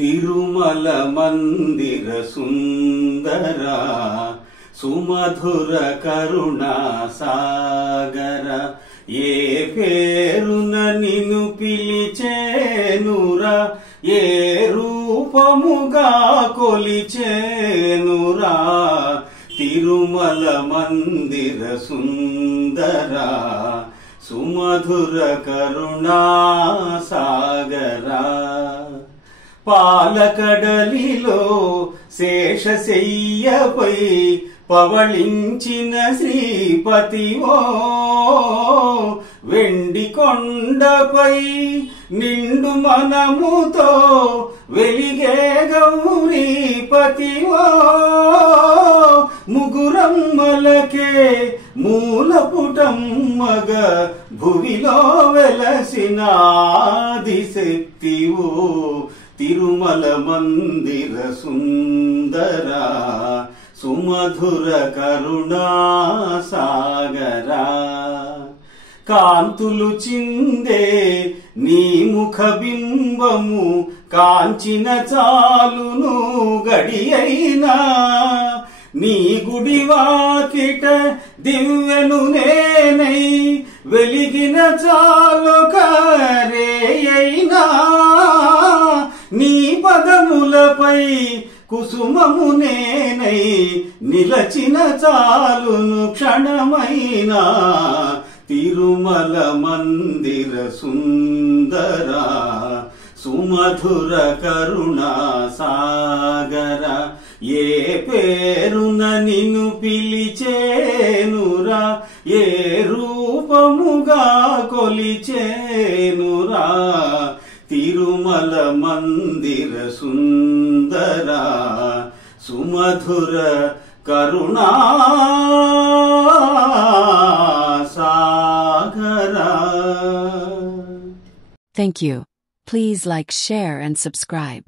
తిరుమల మందిర సుందర సుమధుర కరుణా సాగర ఏ పేరున నిన్ను పిలిచేనురా ఏ రూపముగా కొలిచేనురా తిరుమల మందిర సుందర సుమధుర కరుణా సాగర పాలకడలిలో శేషశయ్యపై పవళించిన శ్రీపతివో వెండి కొండపై నిండు మనముతో వెలిగే గౌరీపతివో ముగురమ్మలకే మూలపుటమ్మగ భువిలో వెలసిన ఆదిశక్తివో తిరుమల మందిర సుందర సుమధుర కరుణా సాగర కాంతులు చిందే నీ ముఖ బింబము కాంచిన చాలును గడియైనా నీ గుడి వాకిట దివ్యను నేనై వెలిగిన చాలు కరేయైనా నీ పదములపై కుసుమము నేనై నిలచిన చాలును క్షణమైనా తిరుమల మందిర సుందర సుమధుర కరుణా సాగర ఏ పేరున నిన్ను పిలిచేనురా ఏ రూపముగా కొలిచేనురా తిరుమల మందిర సుందర సుమధుర కరుణా సాగర. Thank you. Please like, share and subscribe.